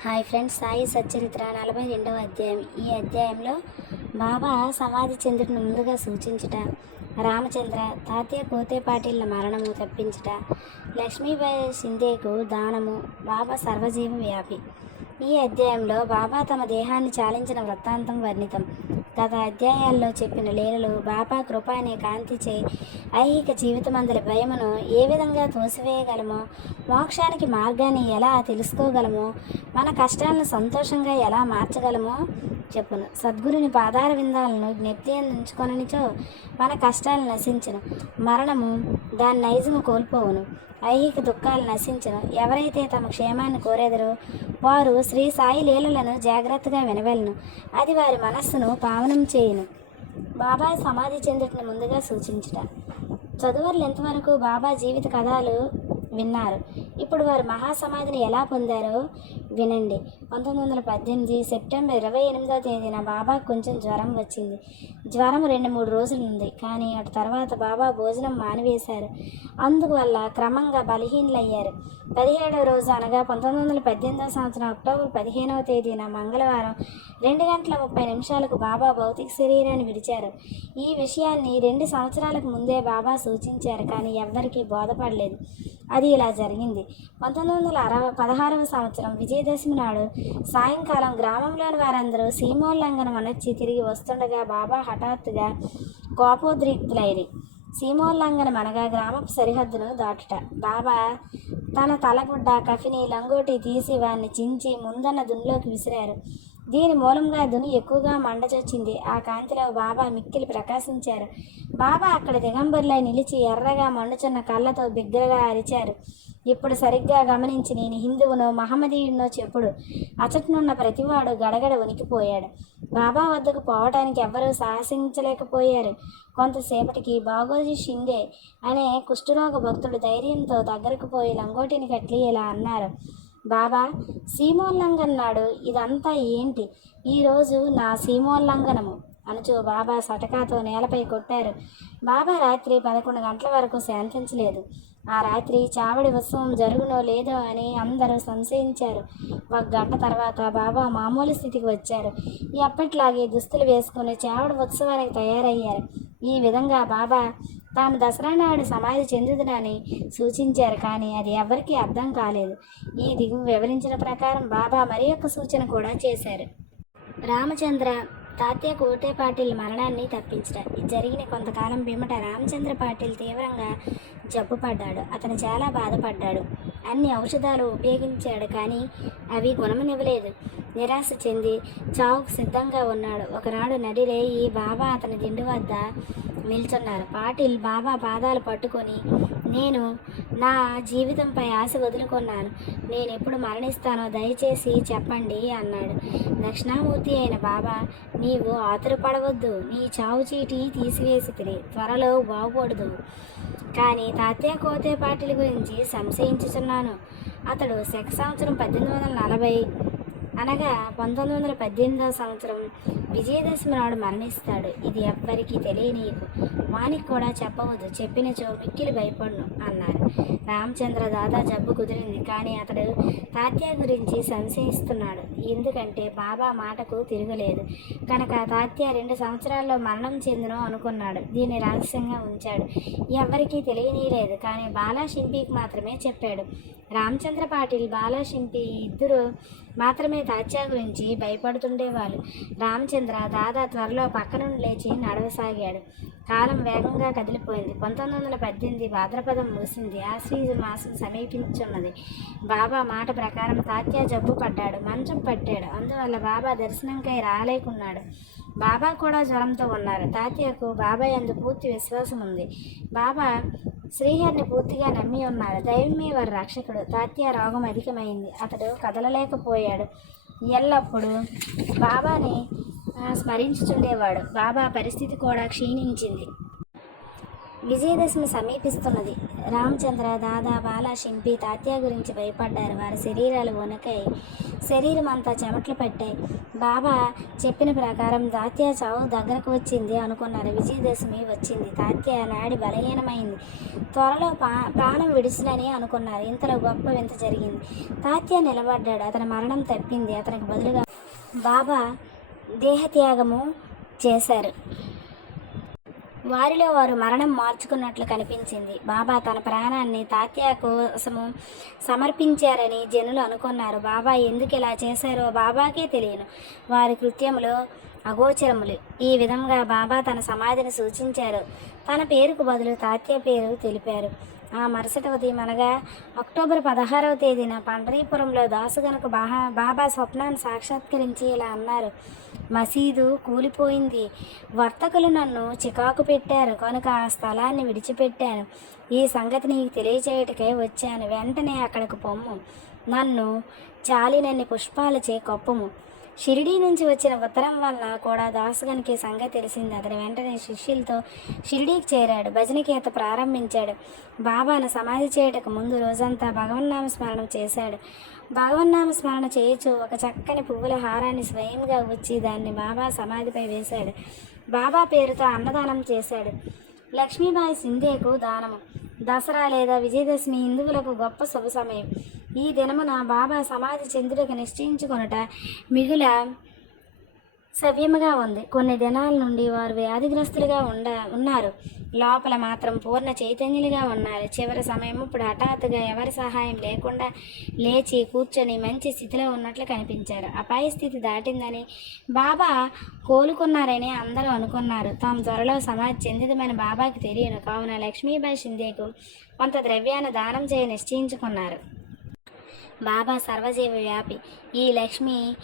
Hi friends Sai Satcharitra నలభై రెండవ అధ్యాయం. ఈ అధ్యాయంలో బాబా సమాధి చంద్రుడిని ముందుగా సూచించుట రామచంద్ర తాతయ్య కోతేపాటిళ్ళ మరణము తప్పించుట లక్ష్మీబాయి షిందేకు దానము బాబా సర్వజీవ వ్యాపి. ఈ అధ్యాయంలో బాబా తమ దేహాన్ని చాలించిన వృత్తాంతం వర్ణితం. గత అధ్యాయాల్లో చెప్పిన లీలలు బాబా కృప అనే కాంతిచే ఐహిక జీవితమందలి భయమును ఏ విధంగా తోసివేయగలమో మోక్షానికి మార్గాన్ని ఎలా తెలుసుకోగలమో మన కష్టాలను సంతోషంగా ఎలా మార్చగలమో చెప్పును. సద్గురుని పాదార విందాలను జ్ఞప్తి అందించుకొననిచో మన కష్టాలు నశించను. మరణము దాని నైజము కోల్పోవును. ఐహిక దుఃఖాలు నశించను. ఎవరైతే తమ క్షేమాన్ని కోరెదరో వారు శ్రీ సాయి లీలలను జాగ్రత్తగా వినవలను. అది వారి మనస్సును పావనం చేయును. బాబా సమాధి చెందుటను ముందుగా సూచించుట. చదువర్లు ఎంతవరకు బాబా జీవిత కథలు విన్నారు? ఇప్పుడు వారు మహాసమాధిని ఎలా పొందారో వినండి. పంతొమ్మిది వందల పద్దెనిమిది సెప్టెంబర్ ఇరవై ఎనిమిదో తేదీన బాబా కొంచెం జ్వరం వచ్చింది. జ్వరం రెండు మూడు రోజులు ఉంది. కానీ అటు తర్వాత బాబా భోజనం మానివేశారు. అందువల్ల క్రమంగా బలహీనలయ్యారు. పదిహేడవ రోజు అనగా పంతొమ్మిది వందల పద్దెనిమిదవ సంవత్సరం అక్టోబర్ పదిహేనవ తేదీన మంగళవారం రెండు గంటల ముప్పై నిమిషాలకు బాబా భౌతిక శరీరాన్ని విడిచారు. ఈ విషయాన్ని రెండు సంవత్సరాలకు ముందే బాబా సూచించారు. కానీ ఎవ్వరికీ బోధపడలేదు. అది ఇలా జరిగింది. పంతొమ్మిది వందల అరవై పదహారవ సంవత్సరం విజయదశమి నాడు సాయంకాలం గ్రామంలోని వారందరూ సీమోల్లంఘనం అనొచ్చి తిరిగి వస్తుండగా బాబా హఠాత్తుగా కోపోద్రిక్తులైరి సీమోల్లంఘనం అనగా గ్రామపు సరిహద్దును దాటుట. బాబా తన తలగుడ్డ కఫిని లంగోటి తీసి వారిని చించి ముందన్న దునిలోకి విసిరారు. దీని మూలంగా దుని ఎక్కువగా మండచొచ్చింది. ఆ కాంతిలో బాబా మిక్కిలి ప్రకాశించారు. బాబా అక్కడ దిగంబరిలో నిలిచి ఎర్రగా మండుచున్న కళ్ళతో బిగ్గరగా అరిచారు. ఇప్పుడు సరిగ్గా గమనించి నేను హిందువునో మహమ్మదీయుడినో చెప్పుడు. అచటనున్న ప్రతివాడు గడగడ ఉనికిపోయాడు బాబా వద్దకు పోవటానికి ఎవ్వరూ సాహసించలేకపోయారు. కొంతసేపటికి బాగోజీ షిండే అనే కుష్ఠరోగ భక్తుడు ధైర్యంతో దగ్గరకు పోయి లంగోటిని కట్టి ఇలా అన్నారు. బాబా సీమోల్లంఘన్నాడు ఇదంతా ఏంటి? ఈరోజు నా సీమోల్లంఘనము. అనుచు బాబా సటకాతో నేలపై కొట్టారు. బాబా రాత్రి పదకొండు గంటల వరకు శాంతించలేదు. ఆ రాత్రి చావడి ఉత్సవం జరుగునో లేదో అని అందరూ సంశయించారు. ఒక గంట తర్వాత బాబా మామూలు స్థితికి వచ్చారు. ఎప్పట్లాగే దుస్తులు వేసుకుని చావడి ఉత్సవానికి తయారయ్యారు. ఈ విధంగా బాబా తాను దసరా నాడు సమాధి చెందుదనని సూచించారు కానీ అది ఎవరికీ అర్థం కాలేదు. ఈ దిగువ వివరించిన ప్రకారం బాబా మరి యొక్క సూచన కూడా చేశారు. రామచంద్ర తాత్య కోటే పాటిల్ మరణాన్ని తప్పించట. ఇది జరిగిన కొంతకాలం పిమ్మట రామచంద్ర పాటిల్ తీవ్రంగా జబ్బుపడ్డాడు. అతను చాలా బాధపడ్డాడు. అన్ని ఔషధాలు ఉపయోగించాడు కానీ అవి గుణమునివ్వలేదు. నిరాశ చెంది చావుకు సిద్ధంగా ఉన్నాడు. ఒకనాడు నడిరే ఈ బాబా అతని దిండు వద్ద నిల్చున్నారు. పాటిల్ బాబా పాదాలు పట్టుకొని నేను నా జీవితంపై ఆశ వదులుకున్నాను. నేను ఎప్పుడు మరణిస్తానో దయచేసి చెప్పండి అన్నాడు. దక్షిణామూర్తి అయిన బాబా నీవు ఆతురపడవద్దు. నీ చావు చీటి తీసివేసి తిరిగి త్వరలో బాగుపడదు. కానీ తాతయ్య కోతే పాటిల్ గురించి సంశయించుచున్నాను. అతడు శక సంవత్సరం పద్దెనిమిది వందల నలభై అనగా పంతొమ్మిది వందల పద్దెనిమిదవ సంవత్సరం విజయదశమి నాడు మరణిస్తాడు. ఇది ఎవ్వరికీ తెలియనీయకు వానికి కూడా చెప్పవద్దు. చెప్పినచో మిక్కిలి భయపడును అన్నారు. రామచంద్ర దాదా జబ్బు కుదిరింది. కానీ అతడు తాత్య గురించి సంశయిస్తున్నాడు. ఎందుకంటే బాబా మాటకు తిరగలేదు. కనుక తాత్య రెండు సంవత్సరాల్లో మరణం చెందును అనుకున్నాడు. దీన్ని రహస్యంగా ఉంచాడు. ఎవ్వరికీ తెలియనీయలేదు. కానీ బాలా షింపీకి మాత్రమే చెప్పాడు. రామచంద్ర పాటిల్ బాలా షింపి ఇద్దరు మాత్రమే తాత్యా గురించి భయపడుతుండేవాళ్ళు. రామచంద్ర దాదా త్వరలో పక్క నుండి లేచి నడవసాగాడు. కాలం వేగంగా కదిలిపోయింది. పంతొమ్మిది వందల పద్దెనిమిది భాద్రపదం ముగిసింది. ఆశ్వీజ మాసం సమీపించున్నది. బాబా మాట ప్రకారం తాత్య జబ్బు పడ్డాడు. మంచం పట్టాడు. అందువల్ల బాబా దర్శనంకై రాలేకున్నాడు. బాబా కూడా జ్వరంతో ఉన్నారు. తాత్యకు బాబాయ్ అందు పూర్తి విశ్వాసం ఉంది బాబా శ్రీహరిని పూర్తిగా నమ్మి ఉన్నారు దైవమే వారి రక్షకుడు. తాత్య రోగం అధికమైంది. అతడు కదలలేకపోయాడు. ఎల్లప్పుడూ బాబాని స్మరించుచుండేవాడు. బాబా పరిస్థితి కూడా క్షీణించింది. విజయదశమి సమీపిస్తున్నది. రామచంద్ర దాదా బాల షింపి తాత్య గురించి భయపడ్డారు. వారి శరీరాలు వణకాయి. శరీరం అంతా చెమట్లు పట్టాయి. బాబా చెప్పిన ప్రకారం తాత్య చావు దగ్గరకు వచ్చింది అనుకున్నారు. విజయదశమి వచ్చింది. తాత్య నాడి బలహీనమైంది. త్వరలో పా ప్రాణం విడిచినని అనుకున్నారు. ఇంతలో గొప్ప వింత జరిగింది. తాత్య నిలబడ్డాడు. అతని మరణం తప్పింది. అతనికి బదులుగా బాబా దేహత్యాగము చేశారు. వారిలో వారు మరణం మార్చుకున్నట్లు కనిపించింది. బాబా తన ప్రాణాన్ని తాత్య కోసము సమర్పించారని జనులు అనుకున్నారు. బాబా ఎందుకు ఇలా చేశారో బాబాకే తెలియను. వారి కృత్యములు అగోచరములు. ఈ విధంగా బాబా తన సమాధిని సూచించారు. తన పేరుకు బదులు తాత్య పేరు తెలిపారు. ఆ మరుసటి ఉదయం అనగా అక్టోబర్ పదహారవ తేదీన పండరీపురంలో దాసు గనుక బాహా బాబా స్వప్నాన్ని సాక్షాత్కరించి ఇలా అన్నారు. మసీదు కూలిపోయింది. వర్తకులు నన్ను చికాకు పెట్టారు. కనుక ఆ స్థలాన్ని విడిచిపెట్టాను. ఈ సంగతి నీకు తెలియచేయటకై వచ్చాను. వెంటనే అక్కడికి పొమ్ము. నన్ను చాలినన్ని పుష్పాలచే కప్పుము. షిరిడీ నుంచి వచ్చిన ఉత్తరం వల్ల కూడా దాసుగనికి సంగతి తెలిసింది. అతని వెంటనే శిష్యులతో షిరిడీకి చేరాడు. భజనకేత ప్రారంభించాడు. బాబాను సమాధి చేయటకు ముందు రోజంతా భగవన్నామ స్మరణ చేశాడు. భగవన్నామ స్మరణ చేయొచ్చు ఒక చక్కని పువ్వుల హారాన్ని స్వయంగా వచ్చి దాన్ని బాబా సమాధిపై వేశాడు. బాబా పేరుతో అన్నదానం చేశాడు. లక్ష్మీబాయి సింధేకు దానము. దసరా లేదా విజయదశమి హిందువులకు గొప్ప శుభ సమయం. ఈ దినమున బాబా సమాధి చంద్రుడికి నిశ్చయించుకొనుట మిగుల సవ్యముగా ఉంది. కొన్ని దినాల నుండి వారు వ్యాధిగ్రస్తులుగా ఉండ ఉన్నారు. లోపల మాత్రం పూర్ణ చైతన్యులుగా ఉన్నారు. చివరి సమయం ఇప్పుడు హఠాత్తుగా ఎవరి సహాయం లేకుండా లేచి కూర్చొని మంచి స్థితిలో ఉన్నట్లు కనిపించారు. అపాయ స్థితి దాటిందని బాబా కోలుకున్నారని అందరూ అనుకున్నారు. తాము త్వరలో సమాధి చెందిదమని బాబాకి తెలియను. కావున లక్ష్మీబాయి షిందేకు కొంత ద్రవ్యాన్ని దానం చేయ నిశ్చయించుకున్నారు. బాబా సర్వజీవ వ్యాపి ఈ లక్ష్మి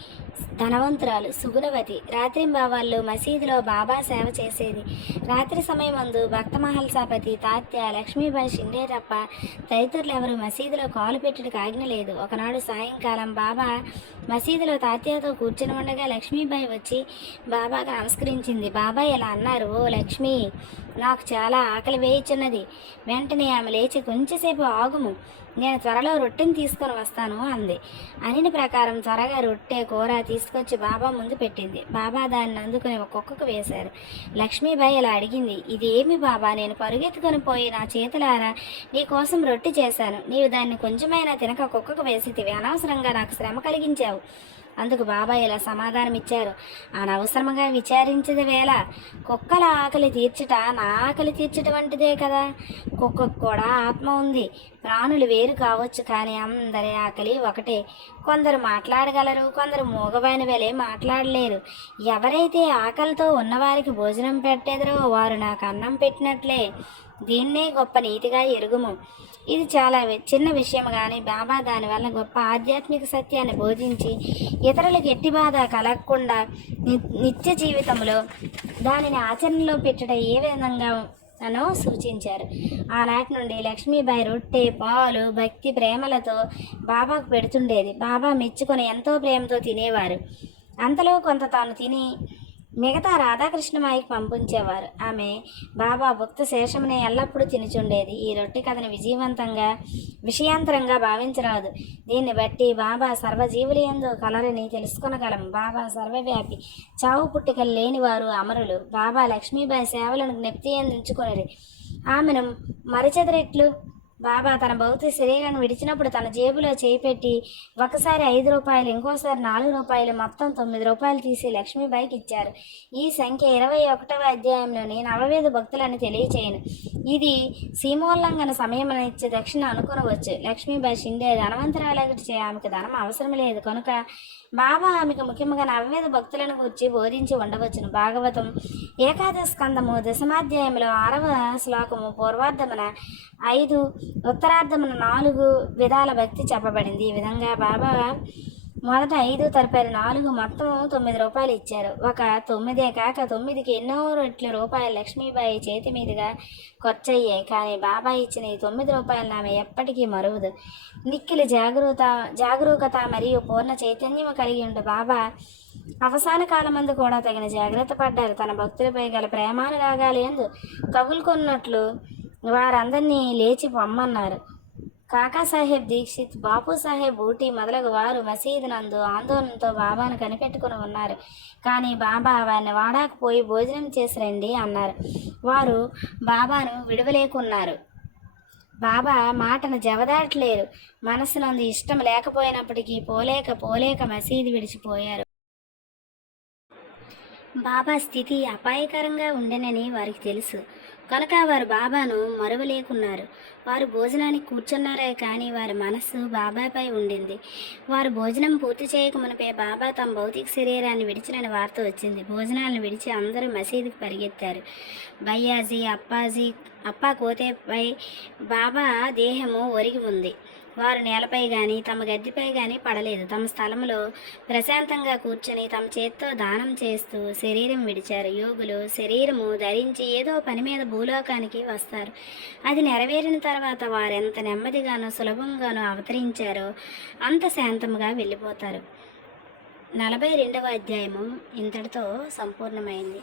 ధనవంతురాలు. సుగుణవతి. రాత్రింబావాళ్ళు మసీదులో బాబా సేవ చేసేది. రాత్రి సమయమందు భక్త మహల్సాపతి తాత్య లక్ష్మీబాయి షిండే తప్ప తదితరులు ఎవరు మసీదులో కాలు పెట్టుడికి ఆజ్ఞ లేదు. ఒకనాడు సాయంకాలం బాబా మసీదులో తాత్యతో కూర్చుని ఉండగా లక్ష్మీబాయి వచ్చి బాబాకు నమస్కరించింది. బాబా ఇలా అన్నారు. ఓ లక్ష్మి నాకు చాలా ఆకలి వేయిచున్నది. వెంటనే ఆమె లేచి కొంచెంసేపు ఆగుము. నేను త్వరలో రొట్టెని తీసుకొని వస్తాను అంది. అనిన ప్రకారం త్వరగా రొట్టె కూర తీసుకొచ్చి బాబా ముందు పెట్టింది. బాబా దాన్ని అందుకుని ఒక్కొక్కకు వేశారు. లక్ష్మీబాయి ఇలా అడిగింది ఇది ఏమి బాబా నేను పరుగెత్తుకొని పోయి నా చేతులారా? నీ కోసం రొట్టె చేశాను. నీవు దాన్ని కొంచెమైనా తినక కుక్కకు వేసి అనవసరంగా నాకు శ్రమ కలిగించావు. అందుకు బాబాయ్ ఇలా సమాధానం ఇచ్చారు అనవసరంగా విచారించదు వేళ కుక్కల ఆకలి తీర్చుట నా ఆకలి తీర్చుట వంటిదే కదా. కుక్కకు కూడా ఆత్మ ఉంది. ప్రాణులు వేరు కావచ్చు కానీ అందరి ఆకలి ఒకటే. కొందరు మాట్లాడగలరు కొందరు మూగబైన వేలే మాట్లాడలేరు. ఎవరైతే ఆకలితో ఉన్నవారికి భోజనం పెట్టేదరో వారు నాకు అన్నం పెట్టినట్లే. దీన్నే గొప్ప నీతిగా ఎరుగుము. ఇది చాలా వి- చిన్న విషయం కానీ బాబా దానివల్ల గొప్ప ఆధ్యాత్మిక సత్యాన్ని బోధించి ఇతరులకు ఎట్టి బాధ కలగకుండా ని- నిత్య జీవితంలో దానిని ఆచరణలో పెట్టడం ఏ విధంగా అనో సూచించారు. ఆనాటి నుండి లక్ష్మీబాయి రొట్టె పాలు భక్తి ప్రేమలతో బాబాకు పెడుతుండేది. బాబా మెచ్చుకొని ఎంతో ప్రేమతో తినేవారు. అంతలో కొంత తాను తిని మిగతా రాధాకృష్ణమాయికి పంపించేవారు. ఆమె బాబా భక్త శేషమునే ఎల్లప్పుడూ తినుచుండేది. ఈ రొట్టె కథను విజయవంతంగా విషయాంతరంగా భావించరాదు. దీన్ని బట్టి బాబా సర్వజీవులు ఎందు కలరని తెలుసుకొనగలం. బాబా సర్వవ్యాపి చావు పుట్టుకలు లేనివారు అమరులు. బాబా లక్ష్మీబాయి సేవలను జ్ఞప్తి అందించుకొనిరి. ఆమెను మరిచెదరెట్లు బాబా తన భౌతిక శరీరాన్ని విడిచినప్పుడు తన జేబులో చేయి పెట్టి ఒకసారి ఐదు రూపాయలు ఇంకోసారి నాలుగు రూపాయలు మొత్తం తొమ్మిది రూపాయలు తీసి లక్ష్మీబాయికి ఇచ్చారు. ఈ సంఖ్య ఇరవై ఒకటవ అధ్యాయంలోని నవవేద భక్తులని తెలియచేయను. ఇది సీమోల్లంఘన సమయం ఇచ్చే దక్షిణ అనుకునవచ్చు. లక్ష్మీబాయి షిండే ధనవంతరాలకి ఆమెకు ధనం అవసరం లేదు. కనుక బాబా ఆమెకు ముఖ్యంగా నవవేద భక్తులను గురించి బోధించి ఉండవచ్చును. భాగవతం ఏకాదశ స్కందము దశమాధ్యాయంలో ఆరవ శ్లోకము పూర్వార్ధమున ఐదు ఉత్తరార్ధమున నాలుగు విధాల భక్తి చెప్పబడింది. ఈ విధంగా బాబా మొదట ఐదు తరపరి నాలుగు మొత్తం తొమ్మిది రూపాయలు ఇచ్చారు. ఒక తొమ్మిదే కాక తొమ్మిదికి ఎన్నో రెట్ల రూపాయలు లక్ష్మీబాయి చేతి మీదుగా ఖర్చయ్యాయి. కానీ బాబా ఇచ్చిన ఈ తొమ్మిది రూపాయలు ఆమె ఎప్పటికీ మరువదు. నిక్కిలి జాగ్రత్త జాగరూకత మరియు పూర్ణ చైతన్యం కలిగి ఉండు బాబా. అవసాన కాలమందు కూడా తగిన జాగ్రత్త పడ్డారు. తన భక్తులపై గల ప్రేమానురాగాలు ఎందు తగులుకున్నట్లు వారందరినీ లేచి పొమ్మన్నారు. కాకాసాహెబ్ దీక్షిత్ బాపు సాహెబ్ ఊటీ మొదలగు వారు మసీదు నందు ఆందోళనతో బాబాను కనిపెట్టుకుని ఉన్నారు. కానీ బాబా వారిని వాడాకపోయి భోజనం చేసి రండి అన్నారు. వారు బాబాను విడవలేకున్నారు. బాబా మాటను జవదాటలేరు. మనసునందు ఇష్టం లేకపోయినప్పటికీ పోలేక పోలేక మసీదు విడిచిపోయారు. బాబా స్థితి అపాయకరంగా ఉండనని వారికి తెలుసు. కనుక వారు బాబాను మరువలేకున్నారు. వారు భోజనానికి కూర్చున్నారే కానీ వారి మనస్సు బాబాపై ఉండింది. వారు భోజనం పూర్తి చేయక మునిపే బాబా తమ భౌతిక శరీరాన్ని విడిచినని వార్త వచ్చింది. భోజనాలను విడిచి అందరూ మసీదుకు పరిగెత్తారు. బయ్యాజీ అప్పాజీ అప్పా కోతేపై బాబా దేహము ఒరిగి ఉంది. వారు నేలపై కానీ తమ గద్దెపై కానీ పడలేదు. తమ స్థలంలో ప్రశాంతంగా కూర్చొని తమ చేత్తో దానం చేస్తూ శరీరం విడిచారు. యోగులు శరీరము ధరించి ఏదో పని మీద భూలోకానికి వస్తారు. అది నెరవేరిన తర్వాత వారు ఎంత నెమ్మదిగానో సులభంగానో అవతరించారో అంత శాంతముగా వెళ్ళిపోతారు. నలభై రెండవ అధ్యాయము ఇంతటితో సంపూర్ణమైంది.